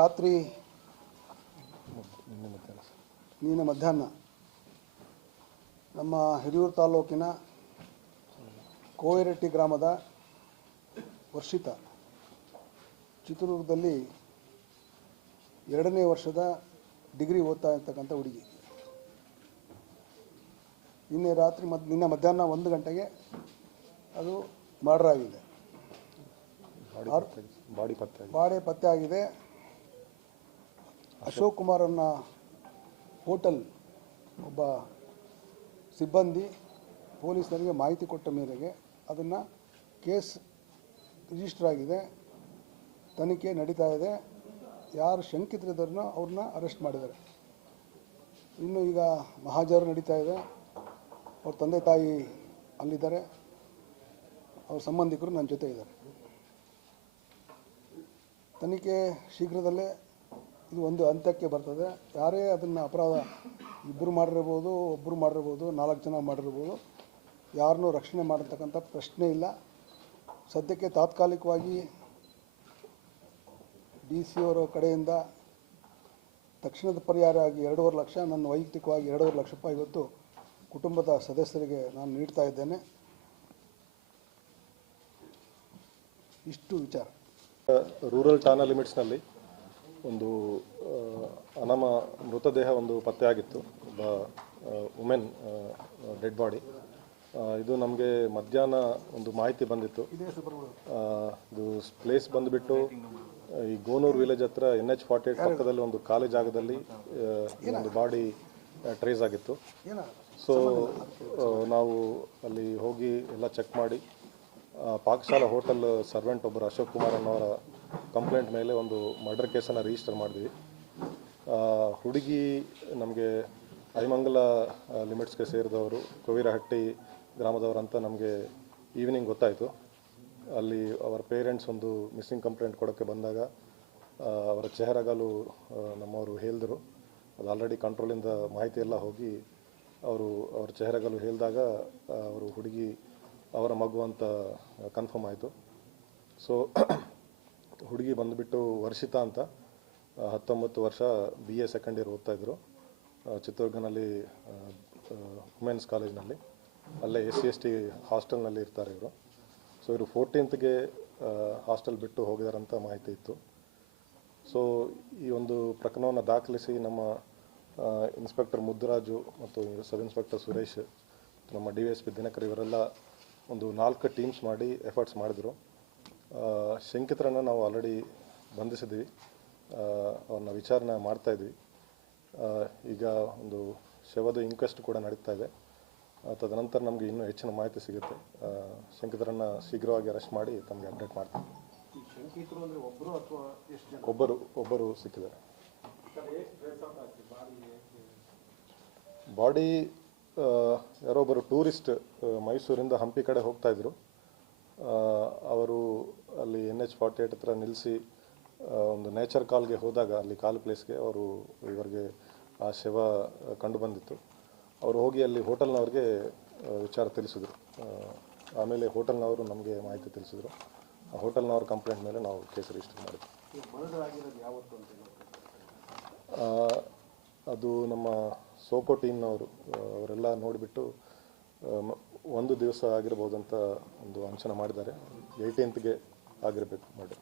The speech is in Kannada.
ರಾತ್ರಿ ನಿನ್ನೆ ಮಧ್ಯಾಹ್ನ ನಮ್ಮ ಹಿರಿಯೂರು ತಾಲೂಕಿನ ಕೋಯರೆಟ್ಟಿ ಗ್ರಾಮದ ವರ್ಷಿತ ಚಿತ್ರದುರ್ಗದಲ್ಲಿ ಎರಡನೇ ವರ್ಷದ ಡಿಗ್ರಿ ಓದ್ತಾ ಇರ್ತಕ್ಕಂಥ ಹುಡುಗಿ. ನಿನ್ನೆ ರಾತ್ರಿ ಮದ್ ನಿನ್ನೆ ಮಧ್ಯಾಹ್ನ ಒಂದು ಗಂಟೆಗೆ ಅದು ಮರ್ಡರ್ ಆಗಿದೆ. ಬಾಡಿ ಪತ್ತೆ ಆಗಿದೆ. ಬಾಡೆ ಪತ್ತೆ ಆಗಿದೆ. ಅಶೋಕ್ ಕುಮಾರ್ ಅನ್ನ ಹೋಟೆಲ್ ಒಬ್ಬ ಸಿಬ್ಬಂದಿ ಪೊಲೀಸರಿಗೆ ಮಾಹಿತಿ ಕೊಟ್ಟ ಮೇರೆಗೆ ಅದನ್ನು ಕೇಸ್ ರಿಜಿಸ್ಟರ್ ಆಗಿದೆ, ತನಿಖೆ ನಡೀತಾ ಇದೆ, ಯಾರು ಶಂಕಿತರಿದ್ದಾರೋ ಅವ್ರನ್ನ ಅರೆಸ್ಟ್ ಮಾಡಿದ್ದಾರೆ. ಇನ್ನು ಈಗ ಮಹಾಜರು ನಡೀತಾ ಇದೆ, ಅವ್ರ ತಂದೆ ತಾಯಿ ಅಲ್ಲಿದ್ದಾರೆ, ಅವ್ರ ಸಂಬಂಧಿಕರು ನನ್ನ ಜೊತೆ ಇದ್ದಾರೆ. ತನಿಖೆ ಶೀಘ್ರದಲ್ಲೇ ಇದು ಒಂದು ಅಂತ್ಯಕ್ಕೆ ಬರ್ತದೆ. ಯಾರೇ ಅದನ್ನು ಅಪರಾಧ ಇಬ್ಬರು ಮಾಡಿರ್ಬೋದು ಒಬ್ಬರು ಮಾಡಿರ್ಬೋದು, ನಾಲ್ಕು ಜನ ಮಾಡಿರ್ಬೋದು, ಯಾರನ್ನೂ ರಕ್ಷಣೆ ಮಾಡಿರ್ತಕ್ಕಂಥ ಪ್ರಶ್ನೆ ಇಲ್ಲ. ಸದ್ಯಕ್ಕೆ ತಾತ್ಕಾಲಿಕವಾಗಿ ಡಿ ಸಿ ಅವರ ಕಡೆಯಿಂದ ತಕ್ಷಣದ ಪರಿಹಾರ ಆಗಿ ಎರಡೂವರೆ ಲಕ್ಷ, ನನ್ನ ವೈಯಕ್ತಿಕವಾಗಿ ಎರಡೂವರೆ ಲಕ್ಷ ರೂಪಾಯಿ ಇವತ್ತು ಕುಟುಂಬದ ಸದಸ್ಯರಿಗೆ ನಾನು ನೀಡ್ತಾ ಇದ್ದೇನೆ. ಇಷ್ಟು ವಿಚಾರ. ರೂರಲ್ ಠಾಣಾ ಲಿಮಿಟ್ಸ್ನಲ್ಲಿ ಒಂದು ಅನಮ ಮೃತದೇಹ ಒಂದು ಪತ್ತೆಯಾಗಿತ್ತು. ಒಬ್ಬ ವುಮೆನ್ ಡೆಡ್ ಬಾಡಿ ಇದು ನಮಗೆ ಮಧ್ಯಾಹ್ನ ಒಂದು ಮಾಹಿತಿ ಬಂದಿತ್ತು. ಇದೇ ಪ್ಲೇಸ್ ಬಂದುಬಿಟ್ಟು ಈ ಗೋನೂರು ವಿಲೇಜ್ ಹತ್ರ ಎನ್ ಎಚ್ ಫಾರ್ಟಿ ಏಟ್ ಪಕ್ಕದಲ್ಲಿ ಒಂದು ಖಾಲಿ ಜಾಗದಲ್ಲಿ ಒಂದು ಬಾಡಿ ಟ್ರೇಸ್ ಆಗಿತ್ತು. ಸೊ ನಾವು ಅಲ್ಲಿ ಹೋಗಿ ಎಲ್ಲ ಚೆಕ್ ಮಾಡಿ ಪಾಕಶಾಲ ಪಾಕಶಾಲಾ ಹೋಟೆಲ್ ಸರ್ವೆಂಟ್ ಒಬ್ಬರು ಅಶೋಕ್ ಕುಮಾರ್ ಅನ್ನೋರ ಕಂಪ್ಲೇಂಟ್ ಮೇಲೆ ಒಂದು ಮರ್ಡರ್ ಕೇಸನ್ನು ರಿಜಿಸ್ಟರ್ ಮಾಡಿದ್ವಿ. ಹುಡುಗಿ ನಮಗೆ ಐಮಂಗಲ ಲಿಮಿಟ್ಸ್ಗೆ ಸೇರಿದವರು, ಕೋವಿರಹಟ್ಟಿ ಗ್ರಾಮದವರಂತ ನಮಗೆ ಈವ್ನಿಂಗ್ ಗೊತ್ತಾಯಿತು. ಅಲ್ಲಿ ಅವರ ಪೇರೆಂಟ್ಸ್ ಒಂದು ಮಿಸ್ಸಿಂಗ್ ಕಂಪ್ಲೇಂಟ್ ಕೊಡೋಕ್ಕೆ ಬಂದಾಗ ಅವರ ಚೆಹರಗಾಲು ನಮ್ಮವರು ಹೇಳಿದರು. ಅದು ಆಲ್ರೆಡಿ ಕಂಟ್ರೋಲಿಂದ ಮಾಹಿತಿ ಎಲ್ಲ ಹೋಗಿ ಅವರು ಅವ್ರ ಚೆಹರಗಾಲು ಹೇಳಿದಾಗ ಅವರು ಹುಡುಗಿ ಅವರ ಮಗು ಅಂತ ಕನ್ಫರ್ಮ್ ಆಯಿತು. ಸೊ ಹುಡುಗಿ ಬಂದುಬಿಟ್ಟು ವರ್ಷಿತಾ ಅಂತ ಹತ್ತೊಂಬತ್ತು ವರ್ಷ ಬಿ ಎ ಸೆಕೆಂಡ್ ಇಯರ್ ಓದ್ತಾಯಿದ್ರು ಚಿತ್ರದುರ್ಗನಲ್ಲಿ ವುಮೆನ್ಸ್ ಕಾಲೇಜ್ನಲ್ಲಿ ಅಲ್ಲೇ ಎಸ್ ಸಿ, ಎಸ್ ಟಿ ಹಾಸ್ಟೆಲ್ನಲ್ಲಿ ಇರ್ತಾರೆ ಇವರು. ಸೊ ಇವರು ಫೋರ್ಟೀನ್ತ್ಗೆ ಹಾಸ್ಟೆಲ್ ಬಿಟ್ಟು ಹೋಗಿದಾರಂತ ಮಾಹಿತಿ ಇತ್ತು. ಸೊ ಈ ಒಂದು ಪ್ರಕರಣವನ್ನು ದಾಖಲಿಸಿ ನಮ್ಮ ಇನ್ಸ್ಪೆಕ್ಟರ್ ಮುದ್ದುರಾಜು ಮತ್ತು ಸಬ್ ಇನ್ಸ್ಪೆಕ್ಟರ್ ಸುರೇಶ್, ನಮ್ಮ ಡಿ ಎಸ್ ಪಿ ದಿನಕರ್ ಇವರೆಲ್ಲ ಒಂದು ನಾಲ್ಕು ಟೀಮ್ಸ್ ಮಾಡಿ ಎಫರ್ಟ್ಸ್ ಮಾಡಿದರು. ಶಂಕಿತರನ್ನು ನಾವು ಆಲ್ರೆಡಿ ಬಂಧಿಸಿದ್ವಿ. ಅವ್ರನ್ನ ವಿಚಾರಣೆ ಮಾಡ್ತಾ ಇದ್ವಿ. ಈಗ ಒಂದು ಶವದ ಇಂಕ್ವೆಸ್ಟ್ ಕೂಡ ನಡೀತಾ ಇದೆ. ತದನಂತರ ನಮಗೆ ಇನ್ನೂ ಹೆಚ್ಚಿನ ಮಾಹಿತಿ ಸಿಗುತ್ತೆ. ಶಂಕಿತರನ್ನು ಶೀಘ್ರವಾಗಿ ಅರೆಸ್ಟ್ ಮಾಡಿ ತಮಗೆ ಅಪ್ಡೇಟ್ ಮಾಡ್ತೀವಿ. ಒಬ್ಬರು ಒಬ್ಬರು ಸಿಕ್ಕಿದ್ದಾರೆ. ಬಾಡಿ ಯಾರೋ ಒಬ್ಬರು ಟೂರಿಸ್ಟ್ ಮೈಸೂರಿಂದ ಹಂಪಿ ಕಡೆ ಹೋಗ್ತಾ ಇದ್ರು. ಅವರು ಅಲ್ಲಿ ಎನ್ ಎಚ್ ಫಾರ್ಟಿ ಏಟ್ ಹತ್ರ ನಿಲ್ಲಿಸಿ ಒಂದು ನೇಚರ್ ಕಾಲ್ಗೆ ಹೋದಾಗ ಅಲ್ಲಿ ಕಾಲ್ ಪ್ಲೇಸ್ಗೆ ಅವರು ಇವರಿಗೆ ಆ ಶವ ಕಂಡು ಬಂದಿತ್ತು. ಅವರು ಹೋಗಿ ಅಲ್ಲಿ ಹೋಟೆಲ್ನವ್ರಿಗೆ ವಿಚಾರ ತಿಳಿಸಿದ್ರು. ಆಮೇಲೆ ಹೋಟೆಲ್ನವರು ನಮಗೆ ಮಾಹಿತಿ ತಿಳಿಸಿದ್ರು. ಆ ಹೋಟೆಲ್ನವ್ರ ಕಂಪ್ಲೇಂಟ್ ಮೇಲೆ ನಾವು ಕೇಸ್ ರಿಜಿಸ್ಟರ್ ಮಾಡಿದ್ವಿ. ಅದು ನಮ್ಮ ಸೋಪೋ ಟೀಮ್ನವರು ಅವರೆಲ್ಲ ನೋಡಿಬಿಟ್ಟು ಒಂದು ದಿವಸ ಆಗಿರ್ಬೋದು ಅಂತ ಒಂದು ಅಂಚನ ಮಾಡಿದ್ದಾರೆ. ಏಯ್ಟೀನ್ತ್ಗೆ ಆಗಿರಬೇಕು ಮಾಡಿ.